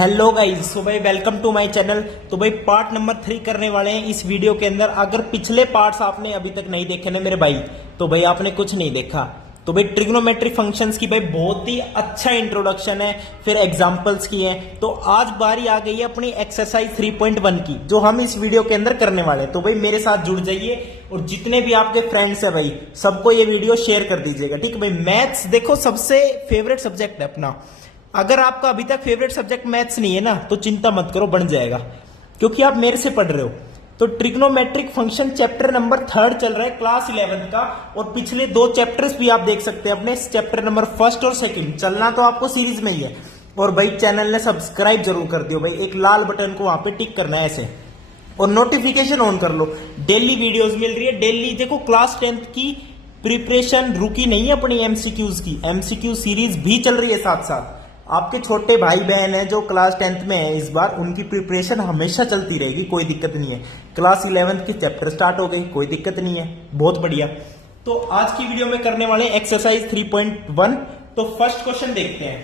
Hello guys, सो भाई welcome to my channel. तो भाई पार्ट नंबर 3 करने वाले हैं इस वीडियो के अंदर। अगर पिछले पार्ट्स आपने अभी तक नहीं देखे ना मेरे भाई, तो भाई आपने कुछ नहीं देखा। तो भाई ट्रिग्नोमेट्रिक फंक्शंस की भाई बहुत ही अच्छा इंट्रोडक्शन है, फिर एग्जांपल्स की है। तो आज बारी आ गई है अपनी एक्सरसाइज 3.1 की, जो हम इस वीडियो के अंदर करने वाले हैं। तो भाई मेरे साथ जुड़ जाइए और जितने भी आपके फ्रेंड्स है भाई सबको ये वीडियो शेयर कर दीजिएगा, ठीक है भाई। मैथ्स देखो सबसे फेवरेट सब्जेक्ट है अपना। अगर आपका अभी तक फेवरेट सब्जेक्ट मैथ्स नहीं है ना, तो चिंता मत करो, बन जाएगा, क्योंकि आप मेरे से पढ़ रहे हो। तो ट्रिग्नोमेट्रिक फंक्शन चैप्टर नंबर 3 चल रहा है क्लास 11 का, और पिछले 2 चैप्टर्स भी आप देख सकते हैं अपने चैप्टर नंबर 1 और 2। चलना तो आपको सीरीज में ही है। और भाई चैनल ने सब्सक्राइब जरूर कर दियो भाई, एक लाल बटन को वहां पे टिक करना है ऐसे, और नोटिफिकेशन ऑन कर लो। डेली वीडियोस मिल रही है, डेली देखो। क्लास 10 की प्रिपरेशन रुकी नहीं है अपनी, एमसीक्यूज की एमसीक्यू सीरीज भी चल रही है साथ साथ। आपके छोटे भाई बहन हैं जो क्लास 10th में है इस बार, उनकी प्रिपरेशन हमेशा चलती रहेगी, कोई दिक्कत नहीं है। क्लास 11th के चैप्टर स्टार्ट हो गई, कोई दिक्कत नहीं है, बहुत बढ़िया। तो आज की वीडियो में करने वाले एक्सरसाइज 3.1। तो फर्स्ट क्वेश्चन देखते हैं।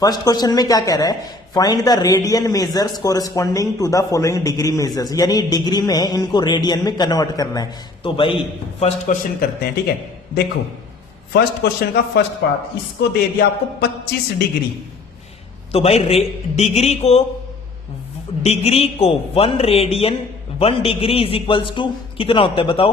फर्स्ट क्वेश्चन में क्या कह रहा है, find the radian measures corresponding to the following degree measures, यानी डिग्री में इनको रेडियन में कन्वर्ट करना है। तो भाई फर्स्ट क्वेश्चन करते हैं, ठीक है। देखो फर्स्ट क्वेश्चन का फर्स्ट पार्ट, इसको दे दिया आपको 25 डिग्री। तो भाई डिग्री को 1 radian 1 degree is equals to कितना होता है बताओ।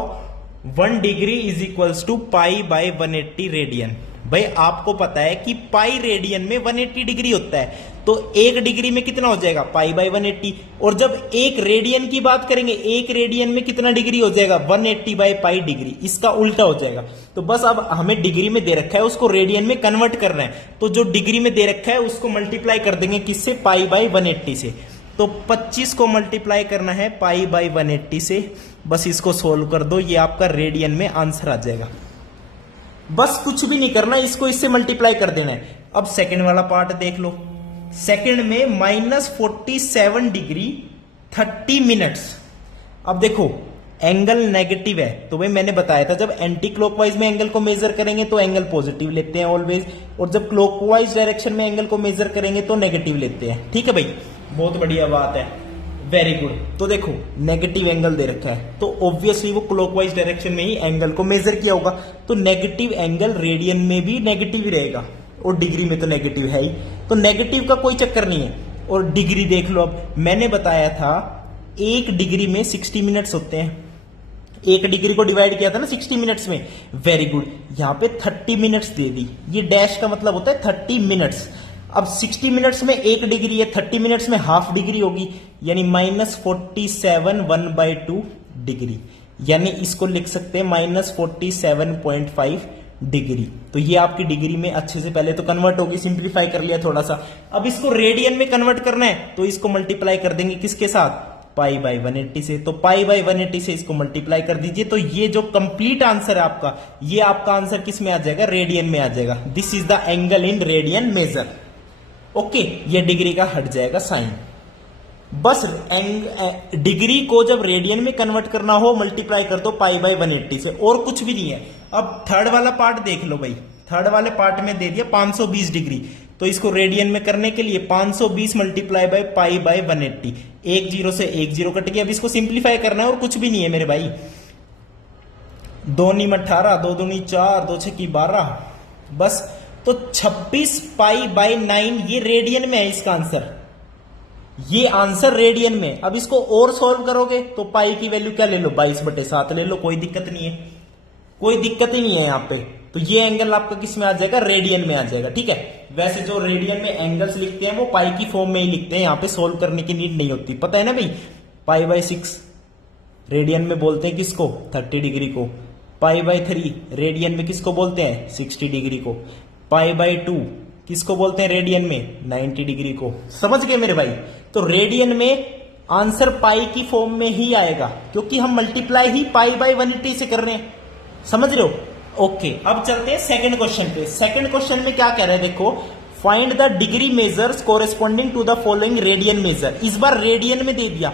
1 degree is equals to pi by 180 radian. भाई आपको पता है कि पाई रेडियन में 180 डिग्री होता है, तो 1 डिग्री में कितना हो जाएगा, पाई बाय 180। और जब 1 रेडियन की बात करेंगे, 1 रेडियन में कितना डिग्री हो जाएगा, 180 बाय पाई डिग्री। इसका उल्टा हो जाएगा। तो बस अब हमें डिग्री में दे रखा है, उसको रेडियन में कन्वर्ट करना है। तो जो डिग्री में दे रखा है उसको मल्टीप्लाई कर देंगे किससे, पाई बाय 180 से। तो 25 को मल्टीप्लाई करना है पाई बाय 180 से। बस इसको सोल्व कर दो, ये आपका रेडियन में आंसर आ जाएगा। बस कुछ भी नहीं करना, इसको इससे मल्टीप्लाई कर देना है। अब सेकंड वाला पार्ट देख लो। सेकंड में -47 डिग्री 30 मिनट्स। अब देखो एंगल नेगेटिव है, तो भाई मैंने बताया था जब एंटी क्लॉकवाइज में एंगल को मेजर करेंगे तो एंगल पॉजिटिव लेते हैं ऑलवेज, और जब क्लॉकवाइज डायरेक्शन में एंगल को मेजर करेंगे तो नेगेटिव लेते हैं, ठीक है भाई। बहुत बढ़िया बात है, वेरी गुड। तो देखो नेगेटिव एंगल दे रखा है, तो ऑब्वियसली वो क्लॉकवाइज डायरेक्शन में ही एंगल को मेजर किया होगा। तो नेगेटिव एंगल रेडियन में भी नेगेटिव ही रहेगा, और डिग्री में तो नेगेटिव है ही, तो नेगेटिव का कोई चक्कर नहीं है। और डिग्री देख लो, अब मैंने बताया था 1 डिग्री में 60 मिनट्स होते हैं। 1 डिग्री को डिवाइड किया था ना 60 मिनट्स में, वेरी गुड। यहां पे 30 मिनट्स दे दी, ये डैश का मतलब होता है 30 मिनट्स। अब 60 मिनट्स में 1 डिग्री है, 30 मिनट्स में हाफ डिग्री होगी, यानी -47 1/2 डिग्री, यानी इसको लिख सकते हैं -47.5 डिग्री। तो ये आपकी डिग्री में अच्छे से पहले तो कन्वर्ट होगी, सिंप्लीफाई कर लिया थोड़ा सा। अब इसको रेडियन में कन्वर्ट करना है, तो इसको मल्टीप्लाई कर देंगे किसके साथ, पाई बाय 180 से। तो पाई बाय 180 से इसको मल्टीप्लाई कर दीजिए, तो ये जो कंप्लीट आंसर है आपका, ये आपका आंसर किस में आ जाएगा, रेडियन में आ जाएगा। This is the angle in radian major. Okay, ये डिग्री का हट जाएगा साइन। बस डिग्री को जब रेडियन में कन्वर्ट करना हो, मल्टीप्लाई कर दो पाई बाय 180 से, और कुछ भी नहीं है। अब थर्ड वाला पार्ट देख लो भाई। थर्ड वाले पार्ट में दे दिया 520 डिग्री, तो इसको रेडियन में करने के लिए 520 मल्टीप्लाई बाय पाई बाय 180। 1 0 से 1 0 कट गया। अब इसको सिंप्लीफाई करना है, और कुछ भी नहीं है मेरे भाई। 2 × 18, 2 दूनी 4, 2 6 12, बस। तो 26 पाई बाय 9 ये रेडियन में है इसका आंसर, ये आंसर रेडियन में। अब इसको और सॉल्व करोगे तो पाई की वैल्यू क्या ले लो, 22/7 ले लो, कोई दिक्कत नहीं है, कोई दिक्कत ही नहीं है यहाँ पे। तो ये एंगल आपका किस में आ जाएगा, रेडियन में आ जाएगा, ठीक है। वैसे जो रेडियन में एंगल्स लिखते हैं वो पाई की फॉर्म में ही लिखते हैं, यहाँ पे सोल्व करने की नीड नहीं होती, पता है ना भाई। पाई बाय 6 रेडियन में बोलते हैं किसको, 30 डिग्री को। पाई बाय 3 रेडियन में किसको बोलते हैं, 60 डिग्री को। पाई बाय 2 किसको बोलते हैं रेडियन में, 90 डिग्री को। समझ गए मेरे भाई। तो रेडियन में आंसर पाई की फॉर्म में ही आएगा, क्योंकि हम मल्टीप्लाई ही पाई बाय 180 से कर रहे हैं, समझ रहे हो। ओके, अब चलते हैं सेकंड क्वेश्चन पे। सेकंड क्वेश्चन में क्या कह रहे हैं, देखो, find the degree measures corresponding to the following radian measure. इस बार रेडियन में दे दिया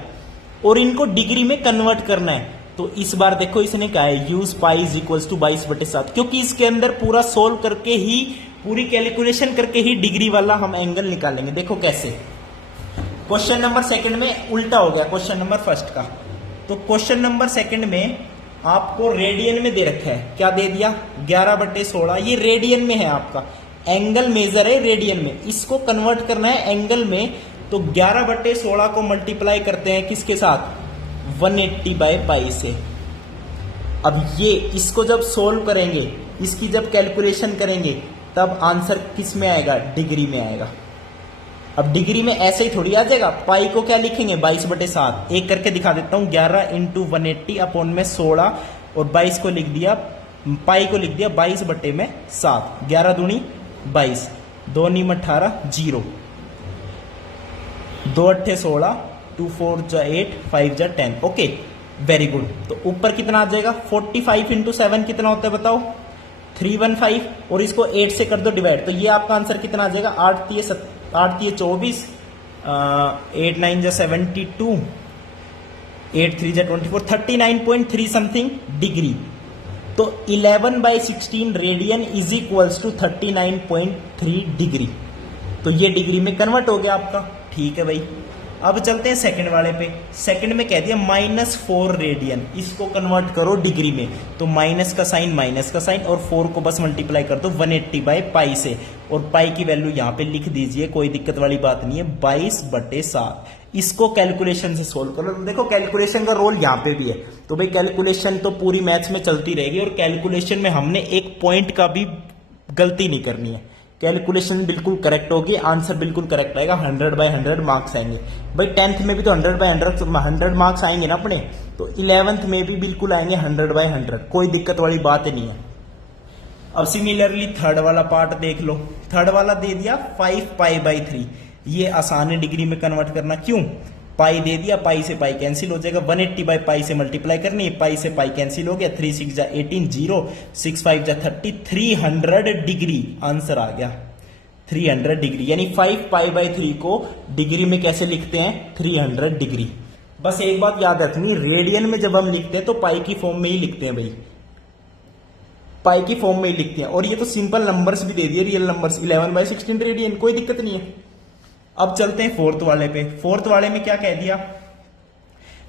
और इनको डिग्री में कन्वर्ट करना है। तो इस बार देखो इसने कहा है use pi is equals to 22/7, क्योंकि इसके अंदर पूरा सोल्व करके ही, पूरी कैलकुलेशन करके ही डिग्री वाला हम एंगल निकालेंगे। देखो कैसे, क्वेश्चन नंबर सेकंड में उल्टा हो गया क्वेश्चन नंबर फर्स्ट का। तो क्वेश्चन नंबर सेकंड में आपको रेडियन में दे रखा है, क्या दे दिया 11/16, ये रेडियन में है, आपका एंगल मेजर है रेडियन में, इसको कन्वर्ट करना है एंगल में। तो 11/16 को मल्टीप्लाई करते हैं किसके साथ 180/पाई से। अब ये इसको जब सोल्व करेंगे, इसकी जब कैलकुलेशन करेंगे, तब आंसर किस में आएगा, डिग्री में आएगा। अब डिग्री में ऐसे ही थोड़ी आ जाएगा, पाई को क्या लिखेंगे 22/7, एक करके दिखा देता हूं, 11 × 180 अपॉन में 16 और 22 को लिख दिया, पाई को लिख दिया 22/7, 11 दूनी 22, 2 नीम 18, 0, 2 8 16, 2 4 8, 5 10। Okay very good. तो ऊपर कितना आ जाएगा 45 × 7 कितना होता है बताओ 315, और इसको 8 से कर दो डिवाइड, तो ये आपका आंसर कितना आ जाएगा 8 × 24, 8 9 72, 8 3 24, 39.3 समथिंग डिग्री। तो 11/16 radian is equals to 39.3 degree. तो ये डिग्री में कन्वर्ट हो गया आपका, ठीक है भाई। अब चलते हैं सेकंड वाले पे। सेकंड में कह दिया -4 रेडियन, इसको कन्वर्ट करो डिग्री में, तो माइनस का साइन और 4 को बस मल्टीप्लाई कर दो 180/पाई से, और पाई की वैल्यू यहां पे लिख दीजिए, कोई दिक्कत वाली बात नहीं है 22/7। इसको कैलकुलेशन से सोल्व करो। तो देखो कैलकुलेशन का रोल यहां पे भी है, तो भाई कैलकुलेशन तो पूरी मैथ्स में चलती रहेगी, और कैलकुलेशन में हमने एक पॉइंट का भी गलती नहीं करनी है, कैलकुलेशन बिल्कुल करेक्ट होगी, आंसर बिल्कुल करेक्ट आएगा, 100/100 मार्क्स आएंगे। भाई 10th में भी तो 100/100 मार्क्स आएंगे ना अपने, तो 11th में भी बिल्कुल आएंगे 100/100, कोई दिक्कत वाली बात नहीं है। अब सिमिलरली थर्ड वाला पार्ट देख लो। थर्ड वाला दे दिया 5π/3, ये आसान है डिग्री में कन्वर्ट करना, क्यों, पाई दे दिया, पाई से पाई कैंसिल हो जाएगा, 180/पाई से मल्टीप्लाई करनी है, पाई से पाई कैंसिल हो गया, 3 6 18, 0 6 5 30, 300 डिग्री आंसर आ गया, 300 डिग्री। यानी 5π/3 को डिग्री में कैसे लिखते हैं 300 डिग्री। बस एक बात याद रखनी, रेडियन में जब हम लिखते हैं तो पाई की फॉर्म में ही लिखते हैं भाई, पाई की फॉर्म में ही लिखते हैं। और ये तो सिंपल नंबर्स भी दे दिए, रियल नंबर्स, 11/16 रेडियन, कोई दिक्कत नहीं है। अब चलते हैं फोर्थ वाले पे। फोर्थ वाले में क्या कह दिया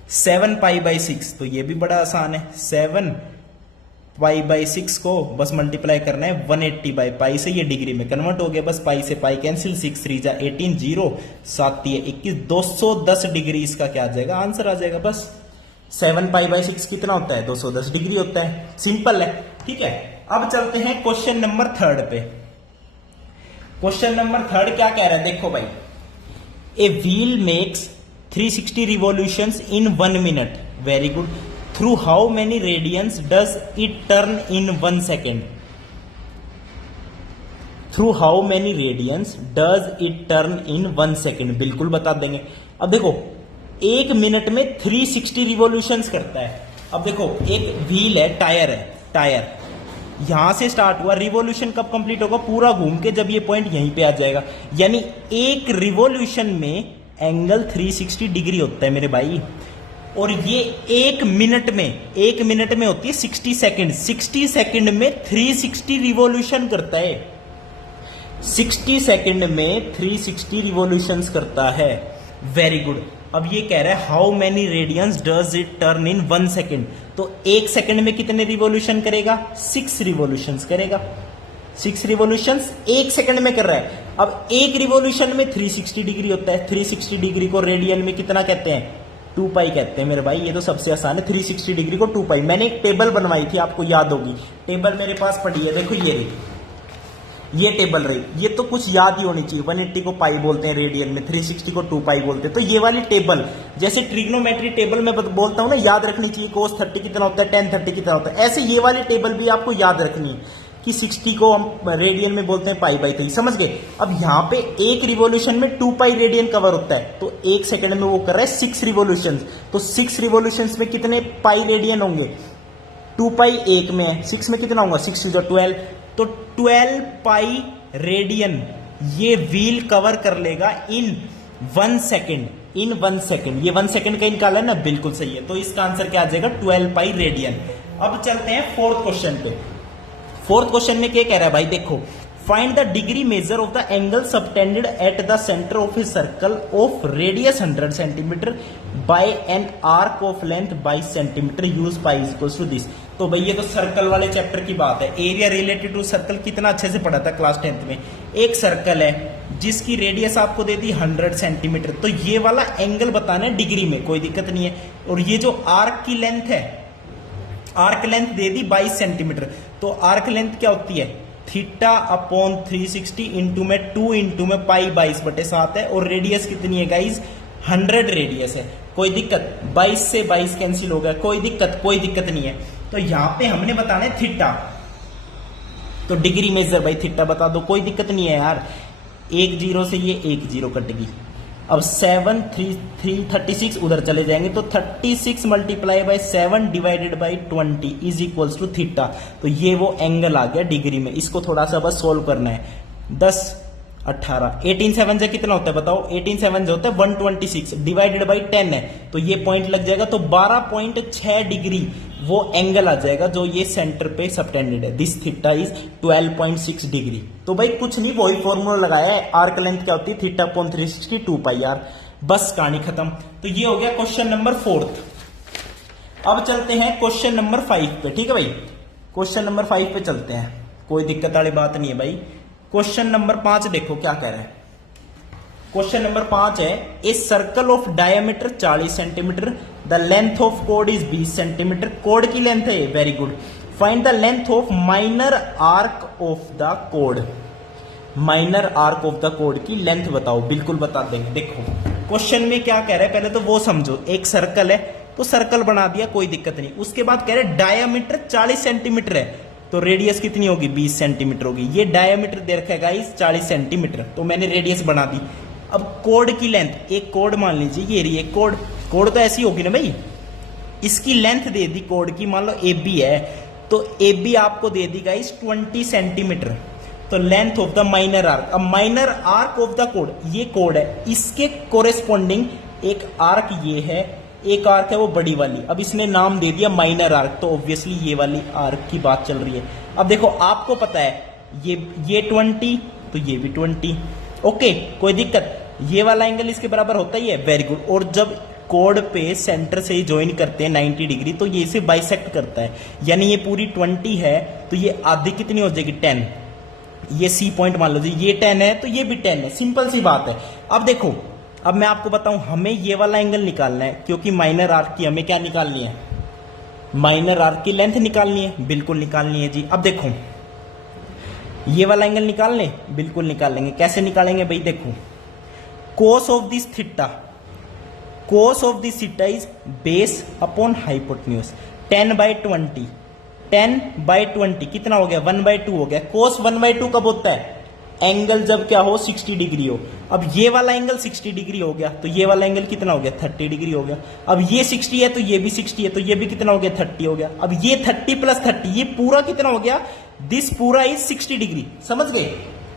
7π/6, तो ये भी बड़ा आसान है, 7π/6 को बस मल्टीप्लाई करना है 180/पाई से, ये डिग्री में कन्वर्ट हो गया, बस पाई से पाई कैंसिल, 6 3 18, 0 7 21, 210 डिग्री इसका क्या आ जाएगा आंसर आ जाएगा। बस 7π/6 कितना होता है 210 डिग्री होता है, सिंपल है, ठीक है। अब चलते हैं क्वेश्चन नंबर थर्ड पे। क्वेश्चन नंबर थर्ड क्या कह रहा है देखो भाई, A wheel makes 360 revolutions in 1 minute. Very good. Through how many radians does it turn in 1 second? Through how many radians does it turn in 1 second? बिल्कुल बता देंगे। अब देखो 1 मिनट में 360 रिवॉल्यूशंस करता है। अब देखो एक व्हील है, टायर है, टायर यहां से स्टार्ट हुआ, रिवॉल्यूशन कब कंप्लीट होगा पूरा घूम के जब ये पॉइंट यहीं पे आ जाएगा, यानी एक रिवॉल्यूशन में एंगल 360 डिग्री होता है मेरे भाई। और ये 1 मिनट में होती है 60 सेकंड, 60 सेकंड में 360 रिवॉल्यूशन करता है, 60 सेकंड में 360 रिवॉल्यूशंस करता है। Very good. अब ये कह रहा है how many radians does it turn in 1 second, तो 1 सेकेंड में कितने रिवॉल्यूशन करेगा 6 रिवॉल्यूशंस करेगा, 6 रिवॉल्यूशंस 1 सेकेंड में कर रहा है। अब एक रिवॉल्यूशन में 360 डिग्री होता है, 360 डिग्री को रेडियन में कितना कहते हैं 2π कहते हैं मेरे भाई, ये तो सबसे आसान है, 360 डिग्री को 2π। मैंने एक टेबल बनवाई थी आपको याद होगी, टेबल मेरे पास पड़ी है, देखो ये टेबल रही, ये तो कुछ याद ही होनी चाहिए, 180 को पाई बोलते हैं रेडियन में, 360 को 2π बोलते हैं। तो ये वाली टेबल जैसे ट्रिग्नोमेट्री टेबल में बोलता हूं ना, याद रखनी चाहिए cos 30 कितना होता है, tan 30 कितना होता है, ऐसे ये वाली टेबल भी आपको याद रखनी है कि 60 को हम रेडियन में बोलते हैं π/3, समझ गए। अब यहाँ पे एक रिवॉल्यूशन में 2π रेडियन कवर होता है, तो 1 सेकंड में वो कर रहा है 6 रिवॉल्यूशन, तो 6 रिवॉल्यूशन में कितने पाई रेडियन होंगे, 2π 1 में है, 6 में कितना होगा 6 12, तो 12 पाई रेडियन ये व्हील कवर कर लेगा इन 1 सेकेंड, इन 1 सेकेंड। ये 1 सेकेंड का निकाला है ना, बिल्कुल सही है, तो इसका आंसर क्या आ जाएगा 12 पाई रेडियन। अब चलते हैं फोर्थ क्वेश्चन पे। फोर्थ क्वेश्चन में क्या कह रहा है भाई, देखो find the degree measure of the angle subtended at the centre of a circle of radius 100 centimetre by an arc of length 22 centimetre use pi equals to this. तो भाई ये तो सर्कल वाले चैप्टर की बात है। एरिया रिलेटेड टू सर्कल कितना अच्छे से पढ़ा था क्लास 10th में। एक सर्कल है जिसकी रेडियस आपको दे दी 100 सेंटीमीटर, तो ये वाला एंगल बताना है डिग्री में, कोई दिक्कत नहीं है। और ये जो आर्क की लेंथ है, आर्क लेंथ दे दी 22 सेंटीमीटर, तो आर्क लेंथ क्या होती है थीटा अपॉन 360 इंटू में 2 इंटू में पाई 22/7 है। और रेडियस कितनी है गाइज 100 रेडियस है। कोई दिक्कत, 22 से 22 कैंसिल हो गया, कोई दिक्कत नहीं है। तो यहां पे हमने बताना है थीटा, तो डिग्री मेजर भाई थीटा बता दो, कोई दिक्कत नहीं है यार। 1 0 से ये 1 0 कटेगी। अब 7 3 36 उधर चले जाएंगे, तो 36 multiply by 7 divided by 20 is equals to theta. तो ये वो एंगल आ गया डिग्री में। इसको थोड़ा सा बस सोल्व करना है। 10 18 18 7 से कितना होता है बताओ। 18 7 से होता है 126 डिवाइडेड बाई 10 है, तो ये पॉइंट लग जाएगा। तो 12.6 डिग्री वो एंगल आ जाएगा जो ये सेंटर पे सबटेंडेड है। This theta is 12.6 degree. तो भाई कुछ नहीं, वही फॉर्मूला लगाया है। आर्क लेंथ क्या होती है थीटा अपॉन 360 2 पाई आर। बस कहानी खत्म। तो ये हो गया क्वेश्चन नंबर 4। अब चलते हैं क्वेश्चन नंबर 5 पे। ठीक है भाई, क्वेश्चन नंबर 5 पे चलते हैं, कोई दिक्कत वाली बात नहीं है भाई। क्वेश्चन नंबर 5 देखो क्या कह रहा है। क्वेश्चन नंबर 5 है ए circle of diameter 40 centimetre, the length of code is 20 centimetre. Code की लेंथ है, very good. Find the length of minor arc of the code. Minor arc of the code की length बताओ। बिल्कुल बता देंगे। देखो question में क्या कह रहा है, पहले तो वो समझो। एक सर्कल है तो सर्कल बना दिया, कोई दिक्कत नहीं। उसके बाद कह रहे हैं डायमीटर 40 सेंटीमीटर है, तो रेडियस कितनी होगी 20 सेंटीमीटर होगी। ये डायमीटर दे रखा है गाइस 40 सेंटीमीटर, तो मैंने रेडियस बना दी। अब कोड की लेंथ, एक कोड मान लीजिए ये रही है कोड। कोड तो ऐसी होगी ना भाई, इसकी लेंथ दे दी कोड की, मान लो ए बी है, तो ए बी आपको दे दी गाइस 20 सेंटीमीटर। तो length of the minor arc, अब माइनर आर्क ऑफ द कोड, ये कोड है, इसके कोरेस्पॉन्डिंग एक आर्क ये है, एक आर्क है वो बड़ी वाली। अब इसने नाम दे दिया माइनर आर्क, तो ऑब्वियसली ये वाली आर्क की बात चल रही है। अब देखो आपको पता है ये 20, तो ये भी 20। ओके, कोई दिक्कत, ये वाला एंगल इसके बराबर होता ही है, वेरी गुड। और जब कोड पे सेंटर से ज्वाइन करते हैं 90 डिग्री, तो ये इसे बाइसेक्ट करता है, यानी ये पूरी 20 है, तो ये आधी कितनी हो जाएगी 10। ये सी पॉइंट मान लो, ये 10 है तो ये भी 10 है, सिंपल सी बात है। अब देखो, अब मैं आपको बताऊं, हमें ये वाला एंगल निकालना है, क्योंकि माइनर आर्क की हमें क्या निकालनी है, माइनर आर्क की लेंथ निकालनी है। बिल्कुल निकालनी है जी। अब देखो ये वाला एंगल निकाल लें, बिल्कुल निकाल लेंगे। कैसे निकालेंगे भाई, देखो cos of this theta, cos of this theta is base upon hypotenuse. 10/20, 10/20 कितना हो गया 1/2 हो गया। कोस 1/2 कब होता है, एंगल जब क्या हो 60 डिग्री हो। अब ये वाला एंगल 60 डिग्री हो गया, तो ये वाला एंगल कितना हो गया 30 डिग्री हो गया। अब ये 60 है तो ये भी 60 है, तो ये भी कितना हो गया 30 हो गया। अब ये 30 + 30, ये पूरा कितना हो गया, दिस पूरा इज 60 डिग्री। समझ गए।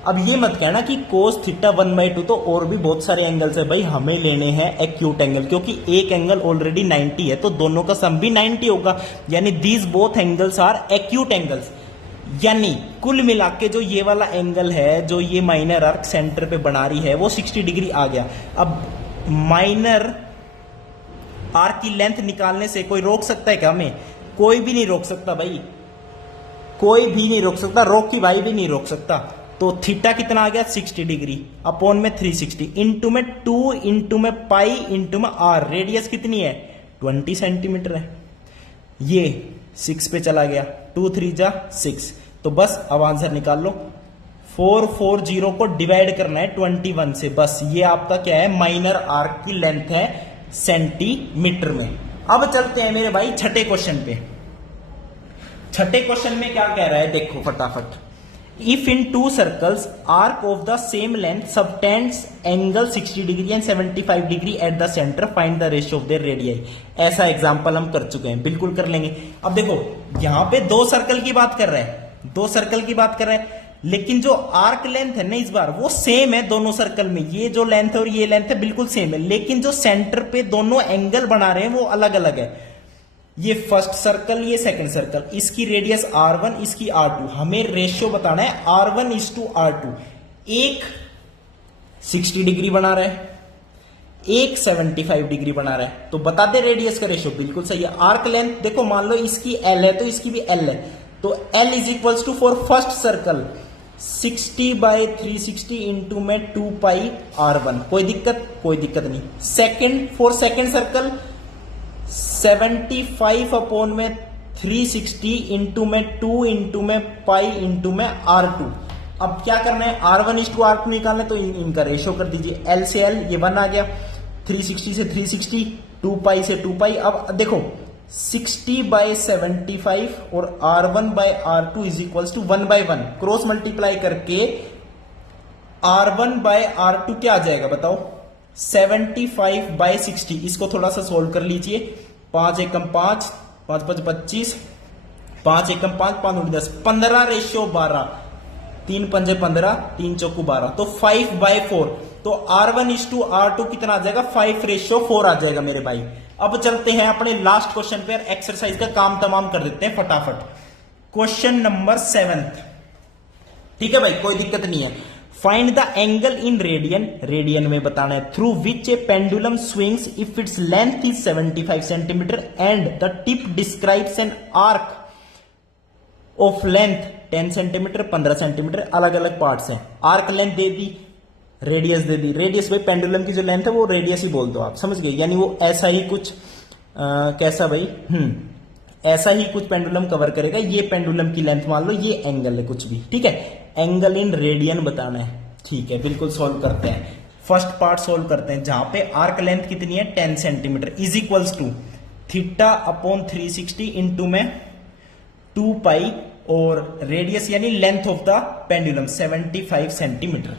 अब ये मत कहना कि कोस थीटा 1/2, तो और भी बहुत सारे एंगल्स है भाई, हमें लेने हैं एक्यूट एंगल, क्योंकि एक एंगल ऑलरेडी 90 है, तो दोनों का सम भी 90 होगा, यानी these both angles are acute angles. यानी कुल मिला के जो ये वाला एंगल है, जो ये माइनर आर्क सेंटर पे बना रही है, वो 60 डिग्री आ गया। अब माइनर आर्क की लेंथ निकालने से कोई रोक सकता है क्या हमें, कोई भी नहीं रोक सकता भाई, कोई भी नहीं रोक सकता, रोक की भाई भी नहीं रोक सकता। तो थीटा कितना आ गया 60 डिग्री अपॉन में 360 इंटू में 2 इंटू में पाई इंटू में आर। रेडियस कितनी है 20 सेंटीमीटर है, ये 6 पे चला गया, 2 3 जा 6। तो बस अब आंसर निकाल लो। 440 को डिवाइड करना है 21 से, बस ये आपका क्या है माइनर आर्क की लेंथ है सेंटीमीटर में। अब चलते हैं मेरे भाई छठे क्वेश्चन पे। छठे क्वेश्चन में क्या कह रहा है देखो फटाफट। If in to circles arc of the same length subtends angle 60 degree and 75 degree at the centre, find the ratio of their radii. ऐसा एग्जांपल हम कर चुके हैं, बिल्कुल कर लेंगे। अब देखो यहां पे दो सर्कल की बात कर रहे हैं, दो सर्कल की बात कर रहे हैं, लेकिन जो आर्क लेंथ है ना इस बार वो सेम है दोनों सर्कल में। ये जो लेंथ है और ये लेंथ है बिल्कुल सेम है, लेकिन जो सेंटर पे दोनों एंगल बना रहे हैं वो अलग अलग है। ये फर्स्ट सर्कल, ये सेकंड सर्कल, इसकी रेडियस R1, इसकी R2। हमें रेशियो बताना है R1:R2। एक 60 डिग्री बना रहा है, एक 75 डिग्री बना रहा है, तो बता दे रेडियस का रेशियो। बिल्कुल सही है। आर्क लेंथ देखो, मान लो इसकी L है तो इसकी भी L है, तो L is equals to for first circle 60/360 into में 2πr1। कोई दिक्कत? कोई दिक्कत नहीं। Second, for second circle 75/360 into में 2 इंटू में पाई इंटू में R2। अब क्या करना है, R1:R2 निकालना है, तो इनका रेशियो कर दीजिए। L से L ये 1 आ गया, 360 से 360, 2π से 2π। अब देखो 60/75 और R1/R2 is equals to 1/1। Cross multiply करके R1/R2 क्या आ जाएगा बताओ? 75/60। इसको थोड़ा सा सोल्व कर लीजिए। 5 एकम 5, 5 5 25, 5 एकम 5, 5 दूनी 10, 15:12, 3 पंजे 15, 3 चौकू 12, तो 5/4। तो R1:R2 कितना आ जाएगा? 5:4 आ जाएगा मेरे भाई। अब चलते हैं अपने लास्ट क्वेश्चन पे, एक्सरसाइज का काम तमाम कर देते हैं फटाफट। क्वेश्चन नंबर 7, ठीक है भाई, कोई दिक्कत नहीं है। Find the angle in radian, radian में बताना है, through which A pendulum swings if its length is 75 centimetre and the tip describes N arc of length 10 centimetre, 15 centimetre, अलग अलग पार्ट्स हैं। आर्क लेंथ दे दी, रेडियस दे दी। रेडियस भाई pendulum की जो length है वो रेडियस ही बोल दो आप, समझ गए? यानी वो ऐसा ही कुछ कैसा भाई, ऐसा ही कुछ पेंडुलम कवर करेगा। ये पेंडुलम की लेंथ मान लो, ये एंगल है कुछ भी, ठीक है? एंगल इन रेडियन बताना है, ठीक है? बिल्कुल सोल्व करते हैं। फर्स्ट पार्ट सोल्व करते हैं, जहां पे आर्क लेंथ कितनी है 10 centimetre is equals to θ/360 into में 2π और रेडियस यानी length of the pendulum 75 centimetre.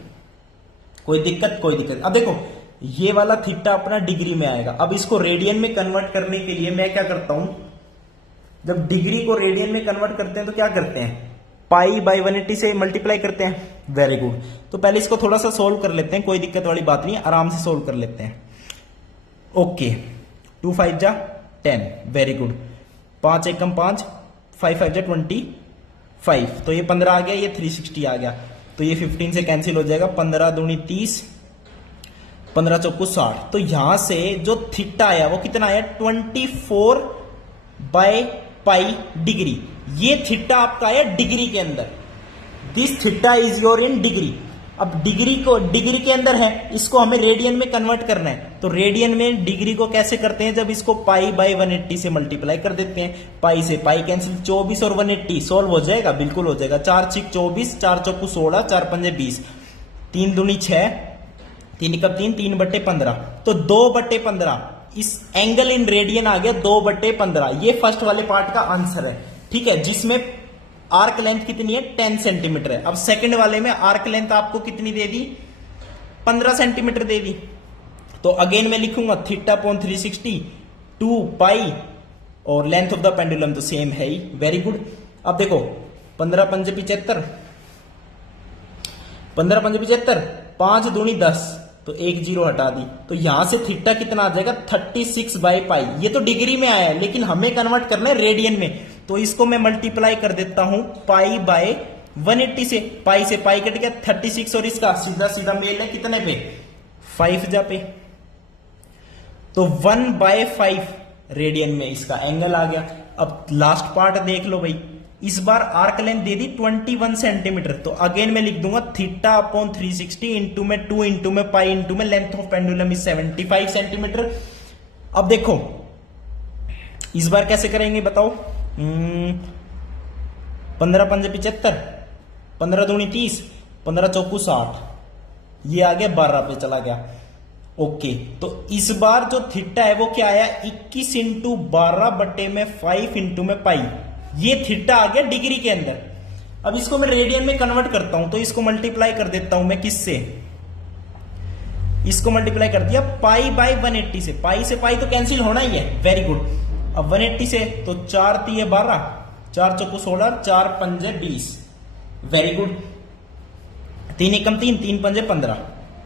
कोई दिक्कत? कोई दिक्कत। अब देखो ये वाला थीटा अपना डिग्री में आएगा। अब इसको रेडियन में कन्वर्ट करने के लिए मैं क्या करता हूं, जब डिग्री को रेडियन में कन्वर्ट करते हैं तो क्या करते हैं, π/180 से मल्टीप्लाई करते हैं। Very good. तो पहले इसको थोड़ा सा सोल्व कर लेते हैं, कोई दिक्कत वाली बात नहीं है, आराम से सोल्व कर लेते हैं। ओके, 2 5 जा 10, वेरी गुड। 5 एकम 5, 5 5 जा 25, तो ये 15 आ गया, ये 360 आ गया, तो ये 15 से कैंसिल हो जाएगा। 15 दूनी 30, 15 चौकू 60। तो यहां से जो थीटा आया वो कितना आया, 24/π डिग्री। ये थीटा आपका आया डिग्री के अंदर। This theta is your in degree. अब डिग्री के अंदर है, इसको हमें रेडियन में कन्वर्ट करना है। तो रेडियन में डिग्री को कैसे करते हैं, जब इसको π/180 से मल्टीप्लाई कर देते हैं। पाई से पाई कैंसिल, 24 और 180 सोल्व हो जाएगा, बिल्कुल हो जाएगा। 4 6 24, 4 चौकू 16, 4 पंजे 20, 3 दूनी 6, 3 एकम 3, 3/15, तो 2/15। इस एंगल इन रेडियन आ गया 2/15। ये फर्स्ट वाले पार्ट का आंसर है, ठीक है, जिसमें आर्क लेंथ कितनी है 10 सेंटीमीटर है। अब सेकंड वाले में आर्क लेंथ आपको कितनी दे दी, 15 सेंटीमीटर दे दी। तो अगेन मैं लिखूंगा θ/360 2π और लेंथ ऑफ द पेंडुलम तो सेम है ही। Very good. अब देखो 15 पंजे 75, 15 पंजे 75, 5 दूनी 10, तो 1 0 हटा दी। तो यहां से थीटा कितना आ जाएगा 36/π। ये तो डिग्री में आया है, लेकिन हमें कन्वर्ट करना है रेडियन में, तो इसको मैं मल्टीप्लाई कर देता हूं π/180 से। पाई से पाई कट गया, 36 और इसका सीधा सीधा मेल है कितने पे, 5 जा पे, तो 1/5 रेडियन में इसका एंगल आ गया। अब लास्ट पार्ट देख लो भाई, इस बार आर्क लेंथ दे दी 21 सेंटीमीटर, तो अगेन मैं लिख दूंगा θ/360 इंटू में 2 इंटू में पाई इंटू में length of pendulum is 75 centimetre. अब देखो इस बार कैसे करेंगे बताओ, 15 पंजे 75, 15 दूनी 30, 15 चौकू 60, ये आ गया 12 पे चला गया। ओके, तो इस बार जो थीटा है वो क्या आया, 21 इंटू 12/5 इंटू में पाई। ये थीटा आ गया डिग्री के अंदर। अब इसको मैं रेडियन में कन्वर्ट करता हूं, तो इसको मल्टीप्लाई कर देता हूं मैं किससे, इसको मल्टीप्लाई कर दिया π/180 से। पाई से पाई तो कैंसिल होना ही है, वेरी गुड। अब 180 से तो 4 3 12, 4 चौकू 16, 4 पंजे 20, वेरी गुड। 3 एकम 3, 3 पंजे 15,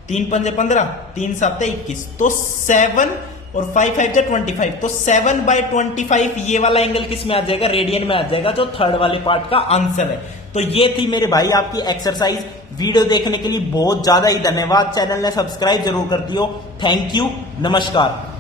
3 पंजे 15, 3 7 21, तो 7 और 5 5 जा 25, तो 7/25 ये वाला एंगल किस में आ जाएगा, रेडियन में आ जाएगा, जो थर्ड वाले पार्ट का आंसर है। तो ये थी मेरे भाई आपकी एक्सरसाइज। वीडियो देखने के लिए बहुत ज्यादा ही धन्यवाद। चैनल ने सब्सक्राइब जरूर कर दियो। थैंक यू, नमस्कार।